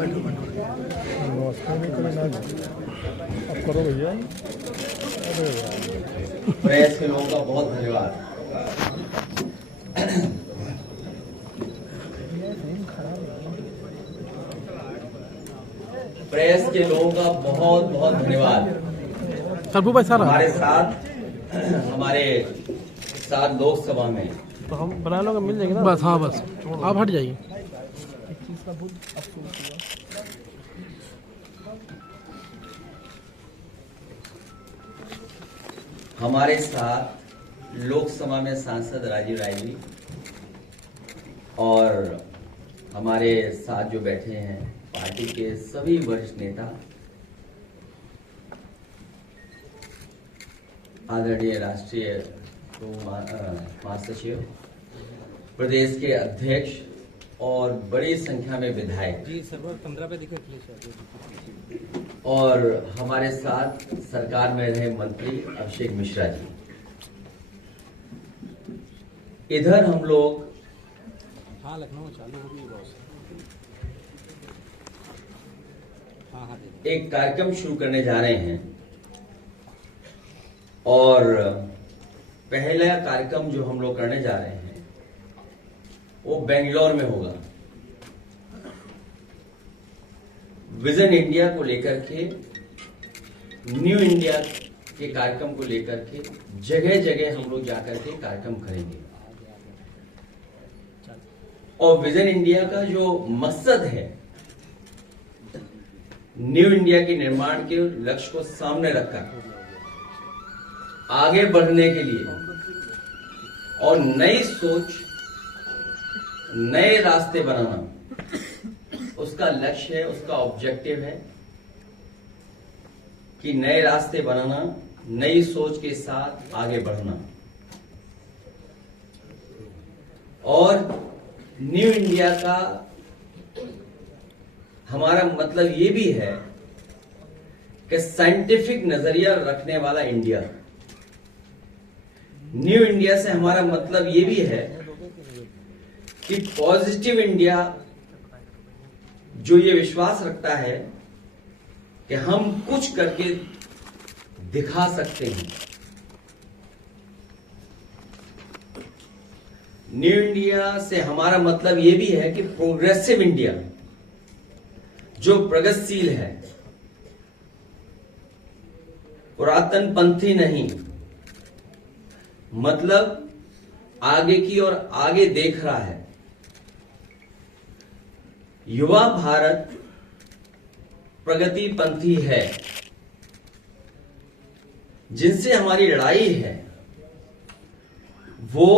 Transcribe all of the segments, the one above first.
अब करो भैया। प्रेस के लोगों का बहुत धन्यवाद। प्रेस के लोगों का बहुत बहुत धन्यवाद। हमारे साथ लोकसभा में तो हम बना लोगे, मिल जाएंगे ना। बस हाँ, बस आप हट जाइए। एक चीज का बहुत अफसोस हुआ। हमारे साथ लोकसभा में सांसद राजीव राय जी और हमारे साथ जो बैठे हैं पार्टी के सभी वरिष्ठ नेता, आदरणीय राष्ट्रीय महासचिव, प्रदेश के अध्यक्ष और बड़ी संख्या में विधायक जी सर्वर 15 पे दिखे और हमारे साथ सरकार में रहे मंत्री अभिषेक मिश्रा जी। इधर हम लोग हाँ लखनऊ चालू होगी बॉस। हाँ एक कार्यक्रम शुरू करने जा रहे हैं और पहला कार्यक्रम जो हम लोग करने जा रहे हैं वो बेंगलोर में होगा। विजन इंडिया को लेकर के, न्यू इंडिया के कार्यक्रम को लेकर के जगह जगह हम लोग जाकर के कार्यक्रम करेंगे और विजन इंडिया का जो मकसद है, न्यू इंडिया के निर्माण के लक्ष्य को सामने रखकर आगे बढ़ने के लिए और नई सोच, नए रास्ते बनाना उसका लक्ष्य है, उसका ऑब्जेक्टिव है कि नए रास्ते बनाना, नई सोच के साथ आगे बढ़ना। और न्यू इंडिया का हमारा मतलब ये भी है कि साइंटिफिक नजरिया रखने वाला इंडिया। न्यू इंडिया से हमारा मतलब ये भी है कि पॉजिटिव इंडिया जो ये विश्वास रखता है कि हम कुछ करके दिखा सकते हैं। न्यू इंडिया से हमारा मतलब ये भी है कि प्रोग्रेसिव इंडिया जो प्रगतिशील है, पुरातन पंथी नहीं, मतलब आगे की और आगे देख रहा है। युवा भारत प्रगति पंथी है। जिनसे हमारी लड़ाई है वो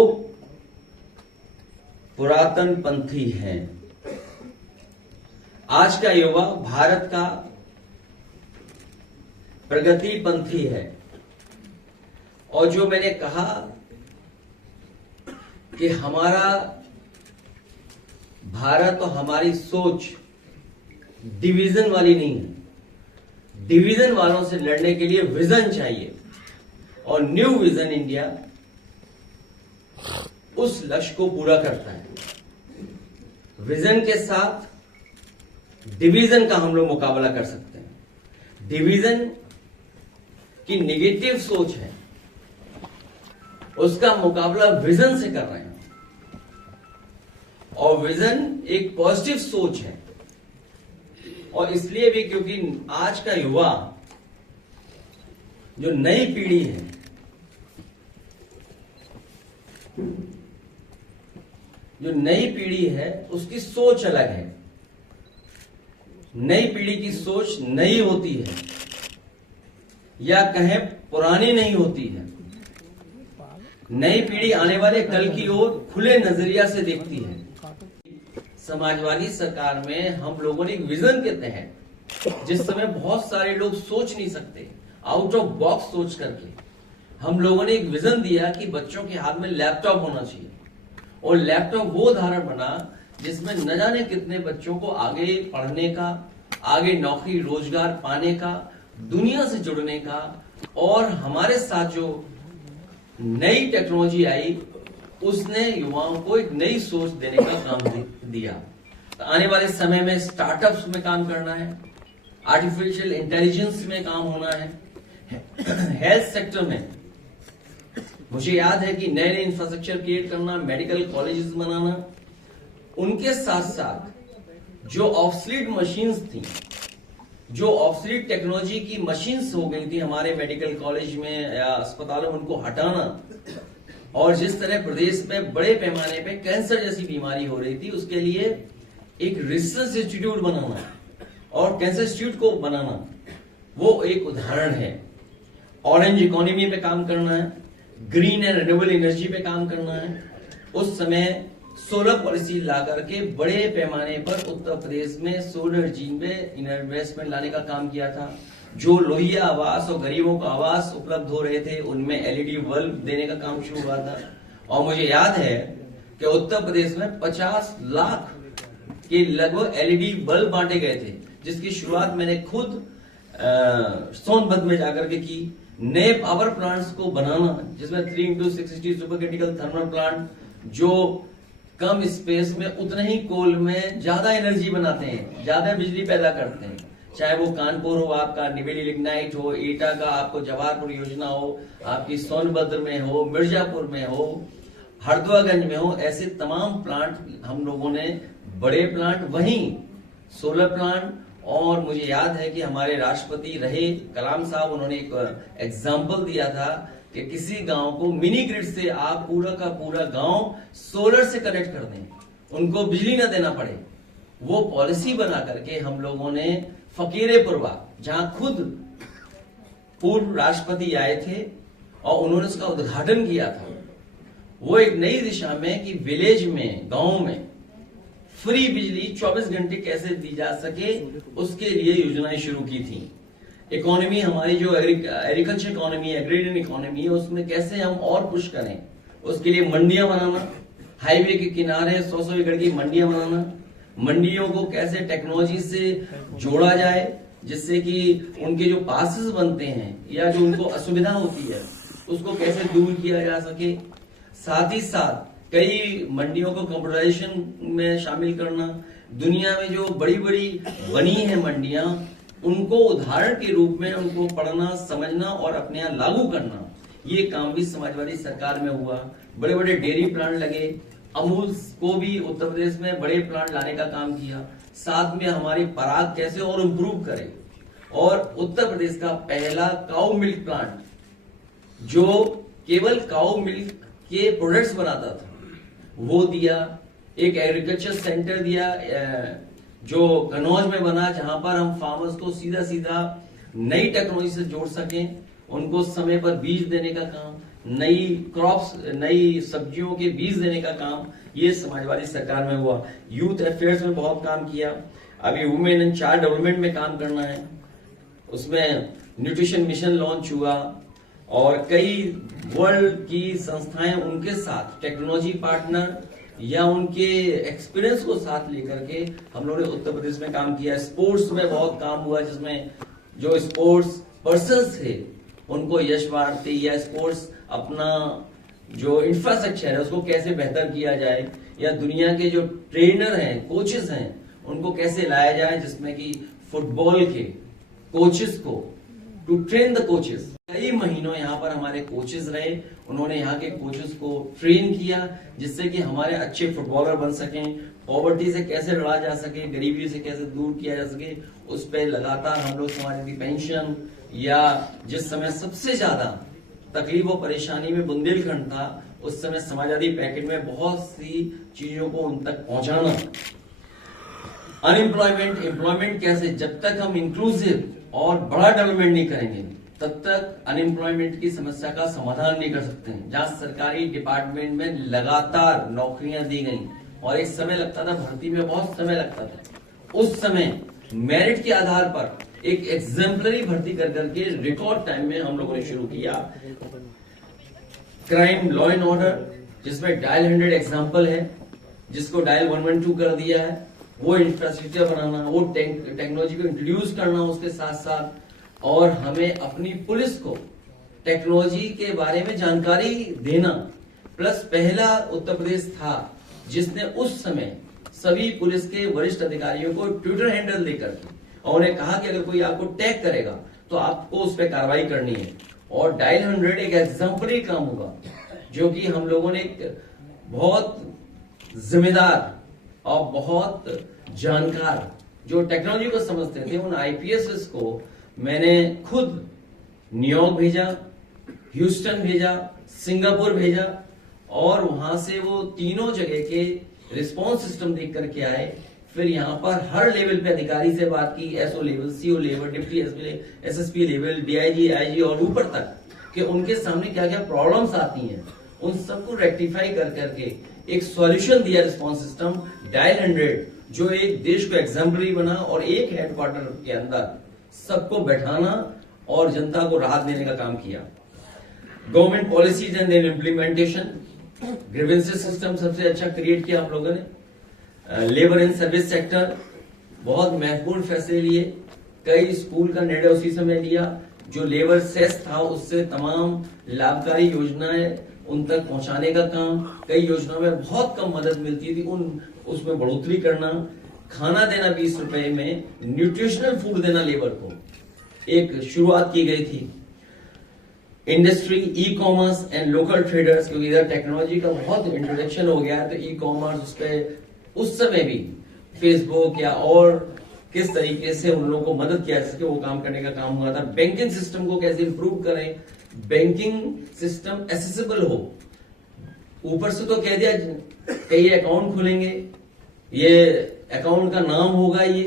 पुरातन पंथी है। आज का युवा भारत का प्रगति पंथी है। और जो मैंने कहा कि हमारा भारत और हमारी सोच डिवीजन वाली नहीं है। डिवीजन वालों से लड़ने के लिए विजन चाहिए और न्यू विजन इंडिया उस लक्ष्य को पूरा करता है। विजन के साथ डिवीजन का हम लोग मुकाबला कर सकते हैं। डिवीजन की नेगेटिव सोच है, उसका मुकाबला विजन से कर रहे हैं। और विजन एक पॉजिटिव सोच है। और इसलिए भी क्योंकि आज का युवा जो नई पीढ़ी है, जो नई पीढ़ी है उसकी सोच अलग है। नई पीढ़ी की सोच नई होती है या कहें पुरानी नहीं होती है। नई पीढ़ी आने वाले कल की ओर खुले नजरिया से देखती है। समाजवादी सरकार में हम लोगों ने एक विजन के तहत, जिस समय बहुत सारे लोग सोच नहीं सकते, आउट ऑफ बॉक्स सोच करके हम लोगों ने एक विजन दिया कि बच्चों के हाथ में लैपटॉप होना चाहिए। और लैपटॉप वो धारण बना जिसमें न जाने कितने बच्चों को आगे पढ़ने का, आगे नौकरी रोजगार पाने का, दुनिया से जुड़ने का। और हमारे साथ जो नई टेक्नोलॉजी आई उसने युवाओं को एक नई सोच देने का काम दिया। आने वाले समय में स्टार्टअप्स में काम करना है, आर्टिफिशियल इंटेलिजेंस में काम होना है, हेल्थ सेक्टर में मुझे याद है कि नए नए इंफ्रास्ट्रक्चर क्रिएट करना, मेडिकल कॉलेजेस बनाना, उनके साथ साथ जो ऑब्सलीट मशीन्स थी, जो ऑब्सलीट टेक्नोलॉजी की मशीन्स हो गई थी हमारे मेडिकल कॉलेज में या अस्पतालों में, उनको हटाना, और जिस तरह प्रदेश में बड़े पैमाने पे कैंसर जैसी बीमारी हो रही थी, उसके लिए एक रिसर्च इंस्टीट्यूट बनाना और कैंसर इंस्टीट्यूट को बनाना, वो एक उदाहरण है। ऑरेंज इकोनॉमी पे काम करना है, ग्रीन एंड रिन्यूएबल एनर्जी पे काम करना है। उस समय सोलर पॉलिसी ला करके बड़े पैमाने पर उत्तर प्रदेश में सोलर एनर्जी में इन्वेस्टमेंट लाने का काम किया था। जो लोहिया आवास और गरीबों को आवास उपलब्ध हो रहे थे, उनमें एलईडी बल्ब देने का काम शुरू हुआ था। और मुझे याद है कि उत्तर प्रदेश में 50 लाख के लगभग एलईडी बल्ब बांटे गए थे, जिसकी शुरुआत मैंने खुद सोनभद्र में जाकर के की। नए पावर प्लांट्स को बनाना, जिसमें 3x660 super critical thermal plant, जो कम स्पेस में उतने ही कोल में ज्यादा एनर्जी बनाते हैं, ज्यादा बिजली पैदा करते हैं। चाहे वो कानपुर हो, आपका निवेली लिग्नाइट हो, एटा का आपको जवाहरपुर योजना हो, आपकी सोनभद्र में हो, मिर्जापुर में हो, हरदोईगंज में हो, ऐसे तमाम प्लांट हम लोगों ने, बड़े प्लांट, वहीं सोलर प्लांट। और मुझे याद है कि हमारे राष्ट्रपति रहे कलाम साहब, उन्होंने एक एग्जाम्पल दिया था कि किसी गांव को मिनी ग्रिड से आप पूरा का पूरा गांव सोलर से कनेक्ट कर दें, उनको बिजली ना देना पड़े। वो पॉलिसी बना करके हम लोगों ने फकीरेपुरवा, जहां खुद पूर्व राष्ट्रपति आए थे और उन्होंने उसका उद्घाटन किया था, वो एक नई दिशा में कि विलेज में, गांव में फ्री बिजली 24 घंटे कैसे दी जा सके, उसके लिए योजनाएं शुरू की थी। इकोनॉमी हमारी जो एग्रीकल्चर इकोनॉमी, एग्रेरियन इकोनॉमी है, उसमें कैसे हम और पुश करें, उसके लिए मंडियां बनाना, हाईवे के किनारे 100 एकड़ की मंडियां बनाना, मंडियों को कैसे टेक्नोलॉजी से जोड़ा जाए, जिससे कि उनके जो पासेस बनते हैं या जो उनको असुविधा होती है उसको कैसे दूर किया जा सके। साथ ही साथ कई मंडियों को कंप्यूटराइजेशन में शामिल करना, दुनिया में जो बड़ी बड़ी बनी है मंडियां, उनको उदाहरण के रूप में उनको पढ़ना, समझना और अपने यहाँ लागू करना, ये काम भी समाजवादी सरकार में हुआ। बड़े बड़े डेयरी प्लांट लगे, अमूल को भी उत्तर प्रदेश में बड़े प्लांट लाने का काम किया। साथ में हमारी पराग कैसे और इम्प्रूव करे, और उत्तर प्रदेश का पहला काऊ मिल्क प्लांट, जो केवल काऊ मिल्क के प्रोडक्ट्स बनाता था, वो दिया। एक एग्रीकल्चर सेंटर दिया जो कन्नौज में बना, जहां पर हम फार्मर्स को सीधा सीधा नई टेक्नोलॉजी से जोड़ सकें, उनको समय पर बीज देने का काम, नई क्रॉप्स, नई सब्जियों के बीज देने का काम, ये समाजवादी सरकार में हुआ। यूथ अफेयर्स में बहुत काम किया। अभी वुमेन एंड चाइल्ड डेवलपमेंट में काम करना है, उसमें न्यूट्रिशन मिशन लॉन्च हुआ, और कई वर्ल्ड की संस्थाएं उनके साथ टेक्नोलॉजी पार्टनर या उनके एक्सपीरियंस को साथ लेकर के हम लोगों ने उत्तर प्रदेश में काम किया। स्पोर्ट्स में बहुत काम हुआ, जिसमें जो स्पोर्ट्स पर्सन्स थे उनको यश भारती या स्पोर्ट्स अपना जो इंफ्रास्ट्रक्चर है उसको कैसे बेहतर किया जाए, या दुनिया के जो ट्रेनर हैं, कोचेस हैं, उनको कैसे लाया जाए, जिसमें कि फुटबॉल के कोचेस को टू ट्रेन द कोचेस। कई महीनों यहाँ पर हमारे कोचेस रहे, उन्होंने यहाँ के कोचेस को ट्रेन किया, जिससे कि हमारे अच्छे फुटबॉलर बन सकें। पॉवर्टी से कैसे लड़ा जा सके, गरीबी से कैसे दूर किया जा सके, उस पर लगातार हम लोग समाज पेंशन, या जिस समय सबसे ज्यादा तकलीफ और परेशानी में बुंदेलखंड था, उस समय समाजवादी पैकेट में बहुत सी चीजों को उन तक पहुंचाना। अनएम्प्लॉयमेंट, एम्प्लॉयमेंट कैसे, जब तक हम इंक्लूसिव और बड़ा डेवलपमेंट नहीं करेंगे तब तक अनएम्प्लॉयमेंट की समस्या का समाधान नहीं कर सकते हैं। जहां सरकारी डिपार्टमेंट में लगातार नौकरियां दी गई और एक समय लगता था, भर्ती में बहुत समय लगता था, उस समय मेरिट के आधार पर एक एग्जाम्पलरी भर्ती कर करके रिकॉर्ड टाइम में हम लोगों ने शुरू किया। क्राइम लॉ एंड ऑर्डर, जिसमें डायल 100 एग्जाम्पल है, जिसको डायल 112 कर दिया है, वो इंफ्रास्ट्रक्चर बनाना, वो टेक्नोलॉजी को इंट्रोड्यूस करना उसके साथ साथ, और हमें अपनी पुलिस को टेक्नोलॉजी के बारे में जानकारी देना। प्लस पहला उत्तर प्रदेश था जिसने उस समय सभी पुलिस के वरिष्ठ अधिकारियों को ट्विटर हैंडल देकर के, और उन्हें कहा कि अगर कोई आपको टैग करेगा तो आपको उस पर कार्रवाई करनी है। और डायल 100 एक एग्जाम्पलरी काम होगा, जो कि हम लोगों ने एक बहुत जिम्मेदार और बहुत जानकार जो टेक्नोलॉजी को समझते थे, उन आईपीएस को मैंने खुद न्यूयॉर्क भेजा, ह्यूस्टन भेजा, सिंगापुर भेजा, और वहां से वो तीनों जगह के रिस्पॉन्स सिस्टम देख करके आए। फिर यहाँ पर हर लेवल पे अधिकारी से बात की, SO level, CO level, deputy SSP level, DIG, IG और ऊपर तक, कि उनके सामने क्या क्या प्रॉब्लम्स आती हैं, उन सबको रेक्टिफाई कर करके एक सॉल्यूशन दिया रिस्पॉन्स सिस्टम डायल 100, जो एक देश को एग्जाम्पलरी बना और एक हेडक्वार्टर के अंदर सबको बैठाना और जनता को राहत देने का काम किया। Government policies and implementation, grievances system सबसे अच्छा क्रिएट किया हम लोगों ने। लेबर एंड सर्विस सेक्टर बहुत महत्वपूर्ण फैसले लिए, कई स्कूल का निर्णय उसी समय लिया। जो लेबर सेस था उससे तमाम लाभकारी योजनाएं उन तक पहुंचाने का काम, कई योजनाओं में बहुत कम मदद मिलती थी उसमें बढ़ोतरी करना, खाना देना 20 रुपए में, न्यूट्रिशनल फूड देना लेबर को, एक शुरुआत की गई थी। Industry, e commerce and local traders, क्योंकि इधर टेक्नोलॉजी का बहुत इंट्रोडक्शन हो गया है, तो ई कॉमर्स उस पे उस समय भी फेसबुक या और किस तरीके से उन लोगों को मदद किया जा सके वो काम करने का काम हुआ था। बैंकिंग सिस्टम को कैसे इंप्रूव करें, बैंकिंग सिस्टम एसेसिबल हो। ऊपर से तो कह दिया कई अकाउंट खुलेंगे, ये अकाउंट का नाम होगा ये,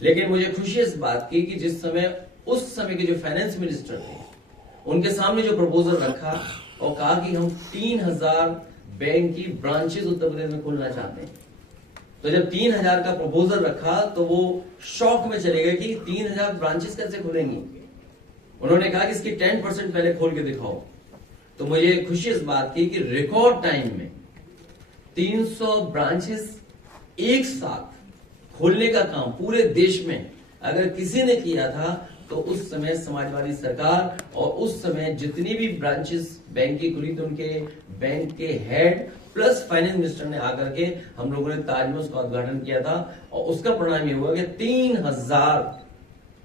लेकिन मुझे खुशी इस बात की कि जिस समय उस समय के जो फाइनेंस मिनिस्टर थे उनके सामने जो प्रपोजल रखा और कहा कि हम 3000 बैंक की ब्रांचेस उत्तर प्रदेश में खोलना चाहते हैं, तो जब 3000 का प्रपोजल रखा तो वो शॉक में चले गए कि 3000 ब्रांचेस कैसे खुलेंगी। उन्होंने कहा कि इसकी 10% पहले खोल के दिखाओ। तो मुझे खुशी इस बात की कि रिकॉर्ड टाइम में 300 ब्रांचेस एक साथ खोलने का काम पूरे देश में अगर किसी ने किया था तो उस समय समाजवादी सरकार, और उस समय जितनी भी ब्रांचेस बैंक की खुली थी उनके बैंक के हेड प्लस फाइनेंस मिनिस्टर ने आकर के हम लोगों ने ताज में उसका उद्घाटन किया था, और उसका परिणाम ये हुआ कि 3000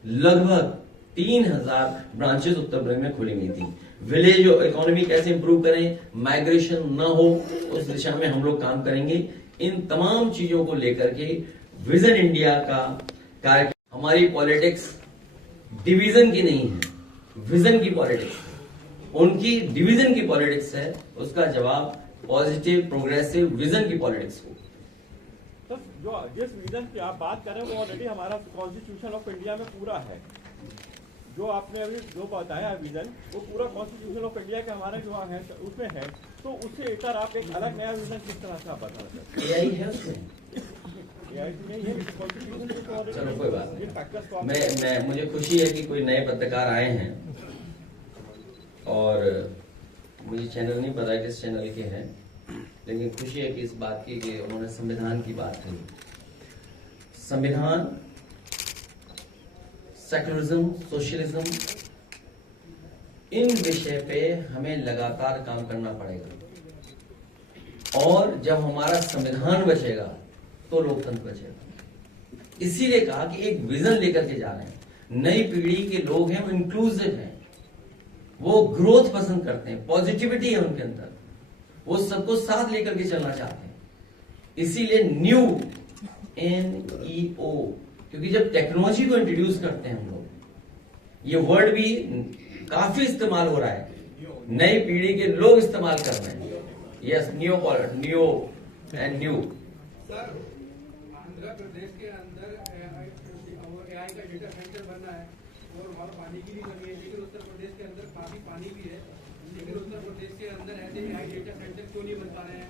लगभग 3000 ब्रांचेस उत्तर प्रदेश में खुली गई थी। विलेज इकोनॉमी कैसे इंप्रूव करें, माइग्रेशन ना हो, उस दिशा में हम लोग काम करेंगे। इन तमाम चीजों को लेकर के विजन इंडिया का कार्यक्रम, हमारी पॉलिटिक्स डिवीजन की नहीं है, विजन की पॉलिटिक्स, उनकी डिवीजन की पॉलिटिक्स है, उसका जवाब पॉजिटिव प्रोग्रेसिव विजन की पॉलिटिक्स को। तो जो जिस विजन की आप बात कर रहे हैं वो ऑलरेडी हमारा कॉन्स्टिट्यूशन ऑफ इंडिया में पूरा है। जो आपने अभी जो बताया है विजन, वो पूरा कॉन्स्टिट्यूशन ऑफ इंडिया का हमारा जो है उसमें है, तो उससे लेकर आप एक अलग नया विजन किस तरह से आप बता सकते हैं? एआई है उसमें, चलो कोई बात नहीं। मैं मुझे खुशी है कि कोई नए पत्रकार आए हैं, और मुझे चैनल नहीं पता किस चैनल के हैं, लेकिन खुशी है कि इस बात की कि उन्होंने संविधान की बात कही। संविधान, सेक्युलरिज्म, सोशलिज्म, इन विषय पे हमें लगातार काम करना पड़ेगा, और जब हमारा संविधान बचेगा तो लोकतंत्र बचेगा। इसीलिए कहा कि एक विजन लेकर के जा रहे हैं। नई पीढ़ी के लोग हैं, वो इंक्लूसिव हैं, वो ग्रोथ पसंद करते हैं, पॉजिटिविटी है उनके अंदर, वो सबको साथ लेकर के चलना चाहते हैं। इसीलिए न्यू NEO, क्योंकि जब टेक्नोलॉजी को इंट्रोड्यूस करते हैं हम लोग, ये वर्ड भी काफी इस्तेमाल हो रहा है, नई पीढ़ी के लोग इस्तेमाल कर रहे हैं। Yes, new and new. Andhra Pradesh के अंदर AI का डेटा सेंटर बनना है और वहाँ पानी की भी कमी है, लेकिन उत्तर प्रदेश के अंदर काफी पानी भी है, लेकिन उत्तर प्रदेश के अंदर ऐसे AI डेटा सेंटर क्यों नहीं बन पा रहे हैं,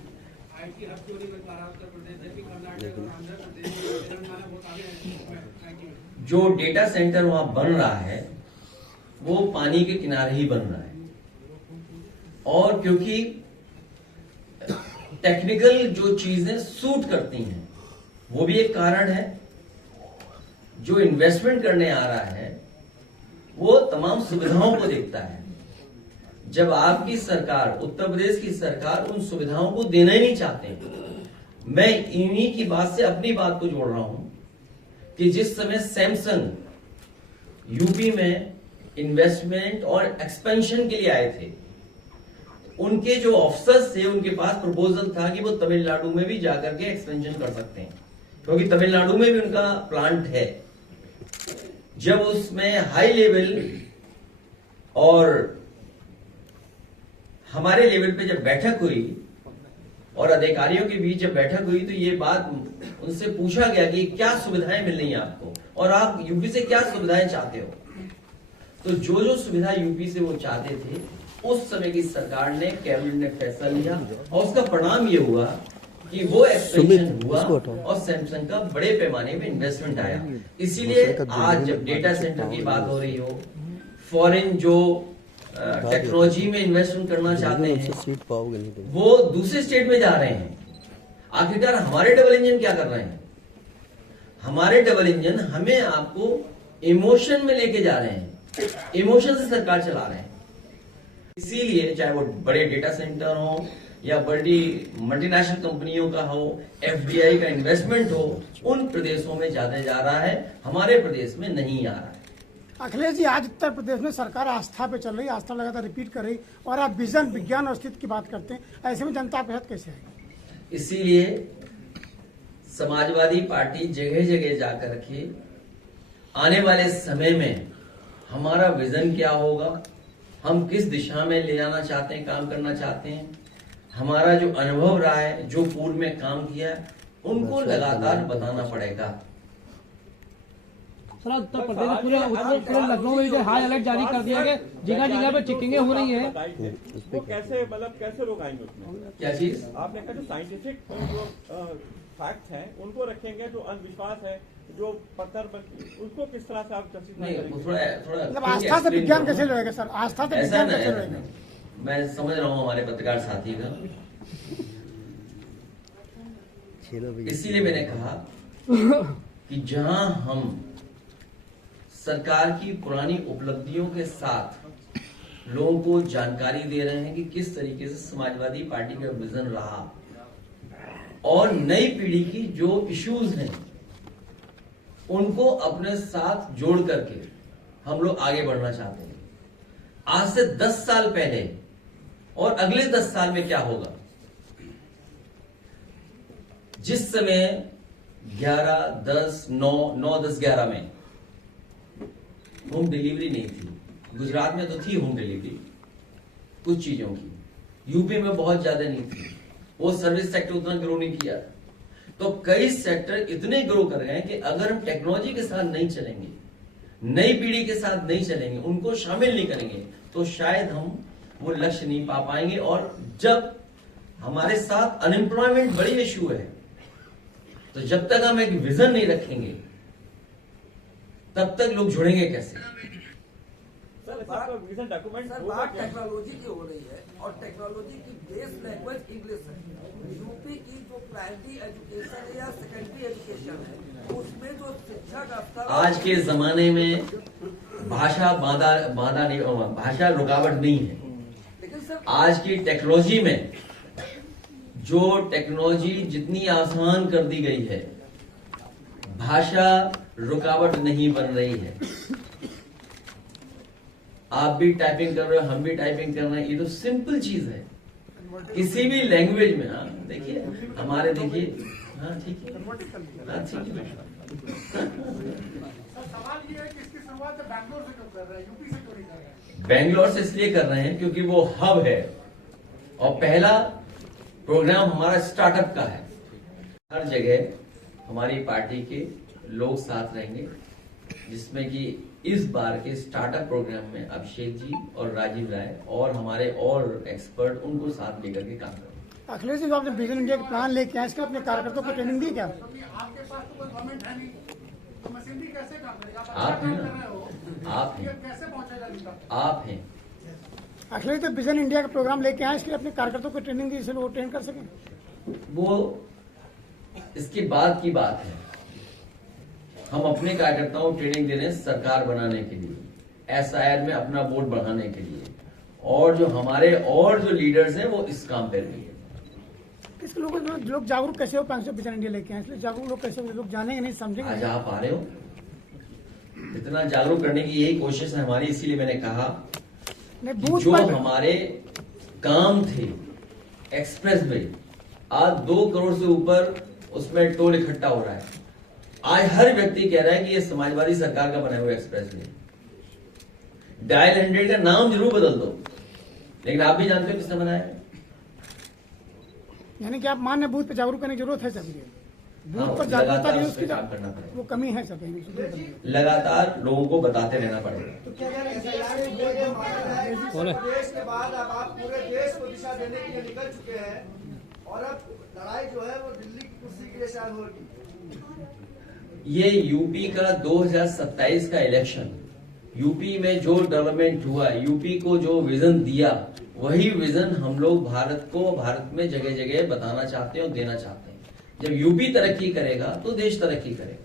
IT हब क्यों नहीं बन पा रहा उत्तर प्रदेश, जबकि कर्नाटक और आंध्र प्रदेश तेलंगाना बहुत आगे है IT में। जो डेटा सेंटर वहां बन रहा है वो पानी के किनारे ही बन रहा है, और क्योंकि टेक्निकल जो चीजें सूट करती हैं वो भी एक कारण है। जो इन्वेस्टमेंट करने आ रहा है वो तमाम सुविधाओं को देखता है। जब आपकी सरकार, उत्तर प्रदेश की सरकार उन सुविधाओं को देना ही नहीं चाहते, मैं इन्हीं की बात से अपनी बात को जोड़ रहा हूं कि जिस समय सैमसंग यूपी में इन्वेस्टमेंट और एक्सपेंशन के लिए आए थे, उनके जो ऑफिसर्स थे उनके पास प्रपोजल था कि वो तमिलनाडु में भी जाकर के एक्सपेंशन कर सकते हैं, क्योंकि तमिलनाडु में भी उनका प्लांट है। जब उसमें हाई लेवल और हमारे लेवल पे जब बैठक हुई और अधिकारियों के बीच जब बैठक हुई, तो ये बात उनसे पूछा गया कि क्या सुविधाएं मिल रही हैं आपको और आप यूपी से क्या सुविधाएं चाहते हो। तो जो सुविधा यूपी से वो चाहते थे, उस समय की सरकार ने, कैबिनेट ने फैसला लिया और उसका परिणाम ये हुआ कि वो एक्सपेंशन हुआ और सैमसंग का बड़े पैमाने में इन्वेस्टमेंट आया। इसीलिए आज जब डेटा सेंटर की बात हो रही हो, फॉरेन जो टेक्नोलॉजी में इन्वेस्टमेंट करना चाहते हैं वो दूसरे स्टेट में जा रहे हैं। आखिरकार हमारे डबल इंजन क्या कर रहे हैं? हमारे डबल इंजन हमें आपको इमोशन में लेके जा रहे हैं, इमोशन से सरकार चला रहे हैं। इसीलिए चाहे वो बड़े डेटा सेंटर हो या बड़ी मल्टीनेशनल कंपनियों का हो, एफडीआई का इन्वेस्टमेंट हो, उन प्रदेशों में ज्यादा जा रहा है, हमारे प्रदेश में नहीं आ रहा है। अखिलेश जी, आज उत्तर प्रदेश में सरकार आस्था पे चल रही है, आस्था लगातार रिपीट कर रही, और आप विजन, विज्ञान और अस्तित्व की बात करते हैं, ऐसे में जनता आपके साथ कैसे आएगी? इसीलिए समाजवादी पार्टी जगह जगह जाकर के आने वाले समय में हमारा विजन क्या होगा, हम किस दिशा में ले जाना चाहते हैं, काम करना चाहते हैं, हमारा जो अनुभव रहा है, जो पूर्व में काम किया है, उनको लगातार बताना पड़ेगा। सर, उत्तर प्रदेश पूरे लखनऊ में हाई अलर्ट जारी कर दिया गया, जगह जगह पे चेकिंग हो रही है। वो कैसे, मतलब कैसे लोग आएंगे उसमें? क्या चीज? आपने कहा जो साइंटिफिक जो फैक्ट्स हैं उनको रखेंगे, जो अंधविश्वास है, जो पत्थर उसको किस तरह से आप नहीं, थोड़ा मतलब आस्था से विज्ञान कैसे लड़ेगा सर? आस्था से विज्ञान कैसे लड़ेगा? मैं समझ रहा हूँ हमारे पत्रकार साथी का, इसीलिए मैंने कहा कि जहां हम सरकार की पुरानी उपलब्धियों के साथ लोगों को जानकारी दे रहे हैं कि किस तरीके से समाजवादी पार्टी का विजन रहा और नई पीढ़ी की जो इश्यूज हैं उनको अपने साथ जोड़ करके हम लोग आगे बढ़ना चाहते हैं। आज से 10 साल पहले और अगले 10 साल में क्या होगा? जिस समय 11, 10, 9, 10, 11 में होम डिलीवरी नहीं थी, गुजरात में तो थी होम डिलीवरी कुछ चीजों की, यूपी में बहुत ज्यादा नहीं थी, वो सर्विस सेक्टर उतना ग्रो नहीं किया। तो कई सेक्टर इतने ग्रो कर गए कि अगर हम टेक्नोलॉजी के साथ नहीं चलेंगे, नई पीढ़ी के साथ नहीं चलेंगे, उनको शामिल नहीं करेंगे, तो शायद हम वो लक्ष्य नहीं पा पाएंगे। और जब हमारे साथ अनएम्प्लॉयमेंट बड़ी इश्यू है, तो जब तक हम एक विजन नहीं रखेंगे तब तक लोग जुड़ेंगे कैसे? विजन डॉक्यूमेंट बात टेक्नोलॉजी की हो रही है और टेक्नोलॉजी की बेस लैंग्वेज इंग्लिश है। यूपी की जो प्राइमरी एजुकेशन है या सेकेंडरी एजुकेशन है, उसमें जो शिक्षा का स्तर आज के जमाने में भाषा बाधा नहीं, भाषा रुकावट नहीं है। लेकिन सर आज की टेक्नोलॉजी में जो टेक्नोलॉजी जितनी आसान कर दी गई है, भाषा रुकावट नहीं बन रही है। आप भी टाइपिंग कर रहे हो, हम भी टाइपिंग कर रहे हैं, ये तो सिंपल चीज है किसी भी लैंग्वेज में। हाँ देखिए, हमारे देखिए, हाँ ठीक है, हाँ ठीक है। सवाल ये है कि इसकी शुरुआत बैंगलोर से क्यों कर रहे हैं, यूपी से क्यों नहीं कर रहे हैं? बेंगलोर से इसलिए कर रहे हैं क्योंकि वो हब है और पहला प्रोग्राम हमारा स्टार्टअप का है। हर जगह हमारी पार्टी के लोग साथ रहेंगे, जिसमें कि इस बार के स्टार्टअप प्रोग्राम में अभिषेक जी और राजीव राय और हमारे और एक्सपर्ट उनको साथ लेकर के काम करेंगे। अखिलेश जी, जो आपने विजन इंडिया का प्लान लेके आए, इसके अपने कार्यकर्ताओं को ट्रेनिंग दी क्या? आपके पास तो कोई गवर्नमेंट है नहीं, तो मशीनरी कैसे काम करेगा? आप हैं कर रहे हो, ना, आप ये हैं, कैसे पहुंचेगा इनका? आप हैं। अखिलेश, तो विजन इंडिया का प्रोग्राम लेके आए, इसके अपने कार्यकर्ताओं को ट्रेनिंग दी, जिससे वो ट्रेन कर सकें। वो इसके बाद की बात है। हम अपने कार्यकर्ताओं को ट्रेनिंग दे रहे हैं सरकार बनाने के लिए, एसआईआर में अपना वोट बढ़ाने के लिए, और जो हमारे और जो लीडर्स हैं वो इस काम पे लगे हैं। इसके लोग जागरूक कैसे हो? 500 विजन इंडिया लेके आए, इसलिए जागरूक लोग कैसे हो? लोग जानेंगे नहीं, समझेंगे आज नहीं। आप आ रहे हो, इतना जागरूक करने की यही कोशिश है हमारी। इसीलिए मैंने कहा नहीं, कि बूथ जो पर हमारे काम थे एक्सप्रेस वे, आज 2 करोड़ से ऊपर उसमें टोल इकट्ठा हो रहा है। आज हर व्यक्ति कह रहा है कि ये समाजवादी सरकार का बना हुआ एक्सप्रेस वे। डायल 100 का नाम जरूर बदल दो, लेकिन आप भी जानते हो किसने बनाया है। यानी कि आप मान्य बूथ पे जागरूक करने की जरूरत है सभी। बूथ हाँ, पर जागरूकता लगातार नहीं, उस उसकी पे काम करना पड़ेगा। वो कमी है सभी। लगातार लोगों को बताते रहना पड़ेगा। देश के बाद अब आप पूरे देश को दिशा देने के लिए निकल चुके हैं और अब लड़ाई जो है वो दिल्ली की कुर्सी के लिए शायद होगी। ये यूपी का 2027 का इलेक्शन, यूपी में जो डेवलपमेंट हुआ, यूपी को जो विजन दिया, वही विजन हम लोग भारत में जगह जगह बताना चाहते हैं और देना चाहते हैं। जब यूपी तरक्की करेगा तो देश तरक्की करेगा।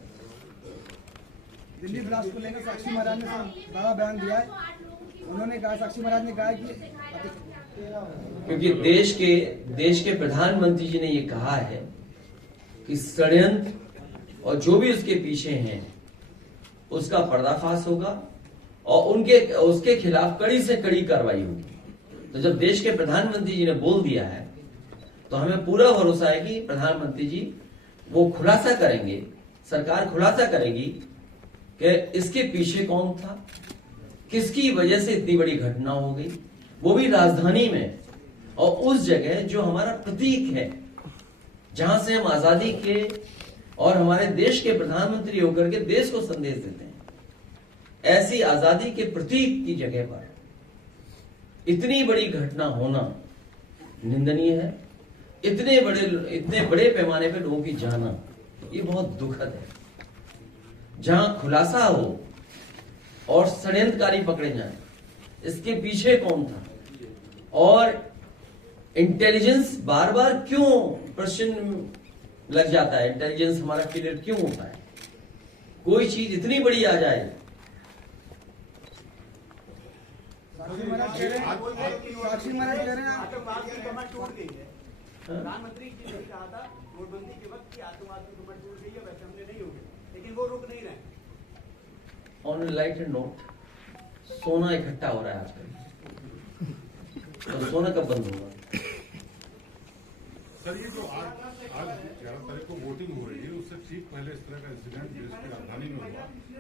दिल्ली ब्लास्ट को लेकर साक्षी महाराज ने बड़ा बयान दिया है। उन्होंने कहा, साक्षी महाराज ने कहा कि क्योंकि देश के प्रधानमंत्री जी ने ये कहा है कि षड्यंत्र और जो भी उसके पीछे हैं उसका पर्दाफाश होगा और उसके खिलाफ कड़ी से कड़ी कार्रवाई होगी। तो जब देश के प्रधानमंत्री जी ने बोल दिया है तो हमें पूरा भरोसा है कि प्रधानमंत्री जी वो खुलासा करेंगे, सरकार खुलासा करेगी कि इसके पीछे कौन था, किसकी वजह से इतनी बड़ी घटना हो गई, वो भी राजधानी में और उस जगह जो हमारा प्रतीक है, जहां से हम आजादी के और हमारे देश के प्रधानमंत्री होकर के देश को संदेश देते हैं। ऐसी आजादी के प्रतीक की जगह पर इतनी बड़ी घटना होना निंदनीय है। इतने बड़े पैमाने पर लोगों की जाना, ये बहुत दुखद है। जहां खुलासा हो और षड्यंत्रकारी पकड़े जाएं, इसके पीछे कौन था और इंटेलिजेंस बार बार क्यों प्रश्न लग जाता है, इंटेलिजेंस हमारा फेलियर क्यों होता है। कोई चीज इतनी बड़ी आ जाए, साक्षी महाराज कह रहे हैं आतंकवाद की कमर टूट गई है। प्रधानमंत्री जी ने कहा था नोटबंदी के वक्त की आतंकवाद की कमर टूट गई है, वैसे हमने नहीं होगी, लेकिन वो रुक नहीं रहे। ऑन लाइटर नोट, सोना इकट्ठा हो रहा है आजकल, तो सोना कब बंद होगा? सर, ये जो आज 11 तारीख को वोटिंग हो रही है, उससे ठीक पहले इस तरह का इंसिडेंट देश की राजधानी में हुआ,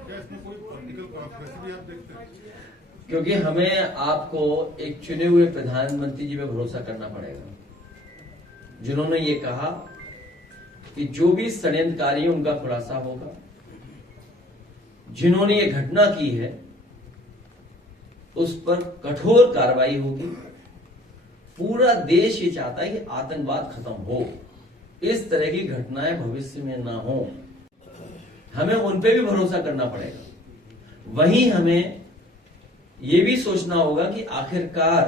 क्या इसमें कोई पॉलिटिकल कॉन्स्पिरेसी भी आप देखते हैं? क्योंकि हमें आपको एक चुने हुए प्रधानमंत्री जी पे भरोसा करना पड़ेगा, जिन्होंने ये कहा कि जो भी षड्यंत्रकारी है उनका खुलासा होगा, जिन्होंने ये घटना की है उस पर कठोर कार्रवाई होगी। पूरा देश ये चाहता है कि आतंकवाद खत्म हो, इस तरह की घटनाएं भविष्य में ना हो। हमें उन पे भी भरोसा करना पड़ेगा। वहीं हमें ये भी सोचना होगा कि आखिरकार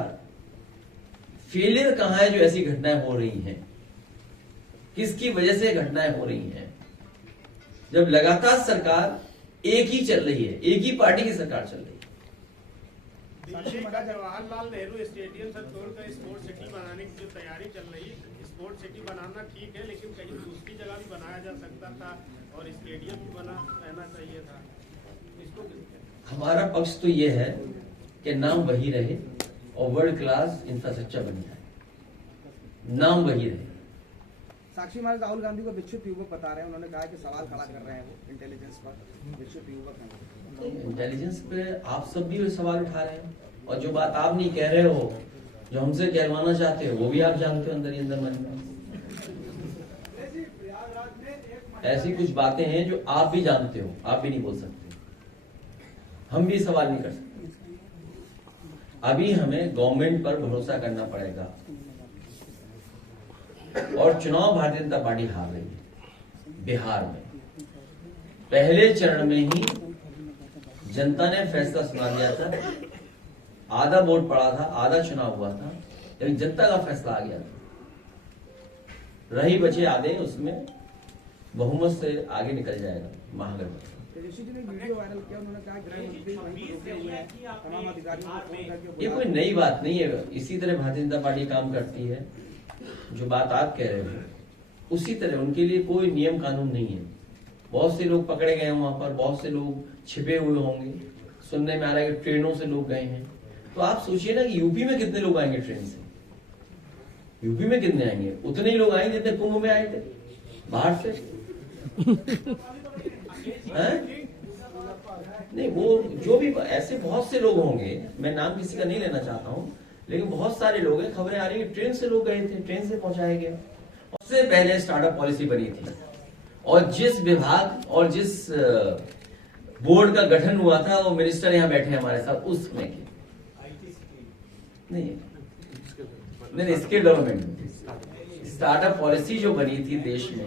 फेलियर कहां है जो ऐसी घटनाएं हो रही हैं, किसकी वजह से घटनाएं हो रही हैं। जब लगातार सरकार एक ही चल रही है, एक ही पार्टी की सरकार चल रही है। जवाहरलाल नेहरू स्टेडियम से तोड़कर स्पोर्ट्स सिटी बनाने की जो तैयारी चल रही है, स्पोर्ट्स सिटी बनाना ठीक है, लेकिन कहीं दूसरी जगह भी बनाया जा सकता था और स्टेडियम भी बना रहना चाहिए था। इसको हमारा पक्ष तो ये है कि नाम वही रहे और वर्ल्ड क्लास इंफ्रास्ट्रक्चर बन जाए, नाम वही रहे। साक्षी महाराज राहुल गांधी को विक्षिप्त युवक बता रहे हैं। उन्होंने कहा कि सवाल खड़ा कर रहे हैं वो इंटेलिजेंस पर, विक्षिप्त युवक हैं। इंटेलिजेंस पे आप सब भी सवाल उठा रहे हैं और जो बात आप नहीं कह रहे हो, जो हमसे कहलवाना चाहते हो, वो भी आप जानते हो अंदर ही अंदर मन में। ऐसी कुछ बातें हैं जो आप भी जानते हो, आप भी नहीं बोल सकते, हम भी सवाल नहीं कर सकते। अभी हमें गवर्नमेंट पर भरोसा करना पड़ेगा और चुनाव भारतीय जनता पार्टी हार रही है बिहार में। पहले चरण में ही जनता ने फैसला सुना दिया था, आधा वोट पड़ा था, आधा चुनाव हुआ था, लेकिन जनता का फैसला आ गया था। रही बचे आधे, उसमें बहुमत से आगे निकल जाएगा महागठबंधन। तेजस्वी जी ने वीडियो वायरल किया, उन्होंने कहा गृह मंत्री वहीं रुके हुए हैं, तमाम अधिकारियों को फोन करके ये कोई नई बात नहीं है, इसी तरह भारतीय जनता पार्टी काम करती है। जो बात आप कह रहे हो उसी तरह उनके लिए कोई नियम कानून नहीं है। बहुत से लोग पकड़े गए हैं वहां पर, बहुत से लोग छिपे हुए होंगे, सुनने में आ रहा है कि ट्रेनों से लोग गए हैं। तो आप सोचिए ना कि यूपी में कितने लोग आएंगे ट्रेन से, यूपी में कितने आएंगे? उतने ही लोग आएंगे जितने कुंभ में आए थे बाहर से। नहीं, वो जो भी ऐसे बहुत से लोग होंगे, मैं नाम किसी का नहीं लेना चाहता हूं, लेकिन बहुत सारे लोग हैं, खबरें आ रही है ट्रेन से लोग गए थे, ट्रेन से पहुंचाया गया। उससे पहले स्टार्टअप पॉलिसी बनी थी और जिस विभाग और जिस बोर्ड का गठन हुआ था वो मिनिस्टर यहाँ बैठे हमारे साथ उस समय के नहीं स्किल डेवलपमेंट स्टार्टअप पॉलिसी जो बनी थी देश में,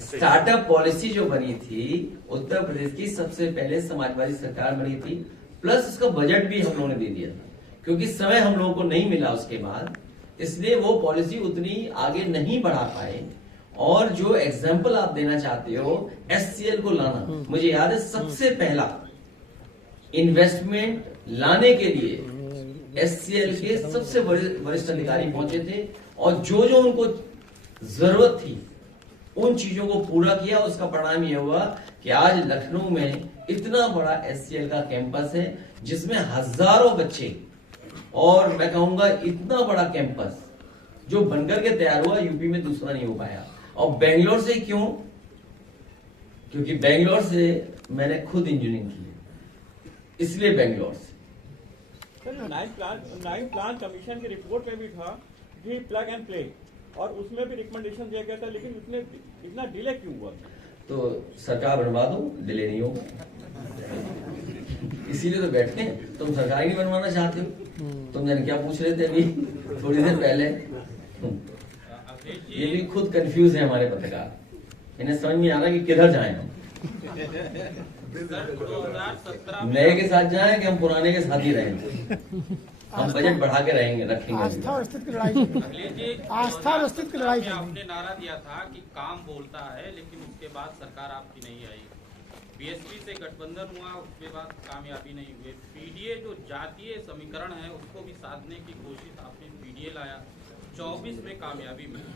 स्टार्टअप पॉलिसी जो बनी थी उत्तर प्रदेश की सबसे पहले समाजवादी सरकार बनी थी, प्लस उसका बजट भी हम लोगों ने दे दिया था, क्योंकि समय हम लोगों को नहीं मिला उसके बाद, इसलिए वो पॉलिसी उतनी आगे नहीं बढ़ा पाए। और जो एग्जाम्पल आप देना चाहते हो एचसीएल को लाना, मुझे याद है सबसे पहला इन्वेस्टमेंट लाने के लिए एचसीएल के सबसे वरिष्ठ अधिकारी पहुंचे थे और जो जो उनको जरूरत थी उन चीजों को पूरा किया। उसका परिणाम यह हुआ कि आज लखनऊ में इतना बड़ा एचसीएल का कैंपस है जिसमें हजारों बच्चे, और मैं कहूंगा इतना बड़ा कैंपस जो बनकर के तैयार हुआ यूपी में दूसरा नहीं हो पाया। और बेंगलोर से क्यों? क्योंकि बेंगलोर से मैंने खुद इंजीनियरिंग की है, इसलिए बेंगलोर से। नाइन प्लान कमीशन की रिपोर्ट में भी था कि प्लग एंड प्ले, और उसमें भी रिकमेंडेशन दिया गया था, लेकिन उसने इतना डिले क्यों हुआ? तो सरकार बनवा दो, डिले नहीं होगा। इसीलिए तो बैठते हैं। तुम सरकार ही नहीं बनवाना चाहते हो। तुम जाने क्या पूछ रहे थे अभी थोड़ी देर पहले? ये भी खुद कंफ्यूज है हमारे पत्रकार, इन्हें समझ नहीं आ रहा कि किधर जाएं हम, नए के साथ जाएं कि हम पुराने के साथ ही रहेंगे। हम बजट बढ़ा के रहेंगे, रखेंगे। आस्था और अस्तित्व की लड़ाई, आस्था और अस्तित्व की लड़ाई। आपने नारा दिया था कि काम बोलता है, लेकिन उसके बाद सरकार आपकी नहीं आई। बीएसपी से गठबंधन हुआ, उसके बाद कामयाबी नहीं हुई। पीडीए जो जातीय समीकरण है उसको भी साधने की कोशिश आपने पीडीए लाया, 24 में कामयाबी मिली,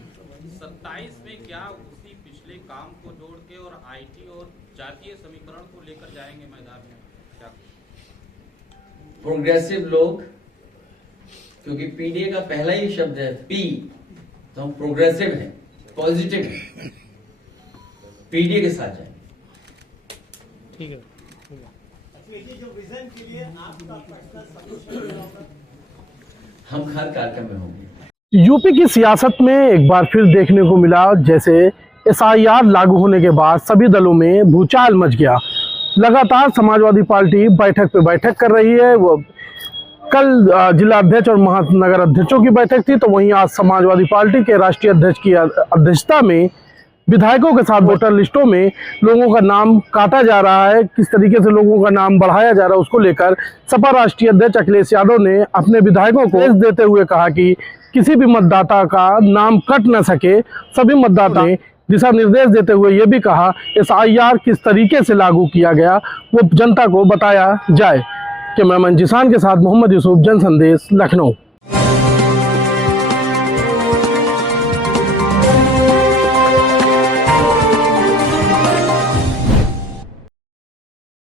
27 में क्या उसी पिछले काम को जोड़ के और आईटी और जातीय समीकरण को लेकर जाएंगे मैदान में? क्या प्रोग्रेसिव लोग, क्योंकि पीडीए का पहला ही शब्द है पी, तो हम प्रोग्रेसिव हैं, पॉजिटिव हैं, पीडीए के साथ जाएंगे। ठीक है। जो विजन के लिए आपका पर्सनल सपोर्ट हम हर कार्यक्रम में होंगे। यूपी की सियासत में एक बार फिर देखने को मिला जैसे एसआईआर लागू होने के बाद सभी दलों में भूचाल मच गया। लगातार समाजवादी पार्टी बैठक पे बैठक कर रही है। वो कल जिला अध्यक्ष और महानगर अध्यक्षों की बैठक थी, तो वहीं आज समाजवादी पार्टी के राष्ट्रीय अध्यक्ष की अध्यक्षता में विधायकों के साथ वोटर लिस्टों में लोगों का नाम काटा जा रहा है, किस तरीके से लोगों का नाम बढ़ाया जा रहा है, उसको लेकर सपा राष्ट्रीय अध्यक्ष अखिलेश यादव ने अपने विधायकों को निर्देश देते हुए कहा कि किसी भी मतदाता का नाम कट न सके। सभी मतदाता ने दिशा निर्देश देते हुए ये भी कहा एसआईआर किस तरीके से लागू किया गया वो जनता को बताया जाए। कैमरामैन जिसान के साथ मोहम्मद यूसुफ, जन संदेश, लखनऊ।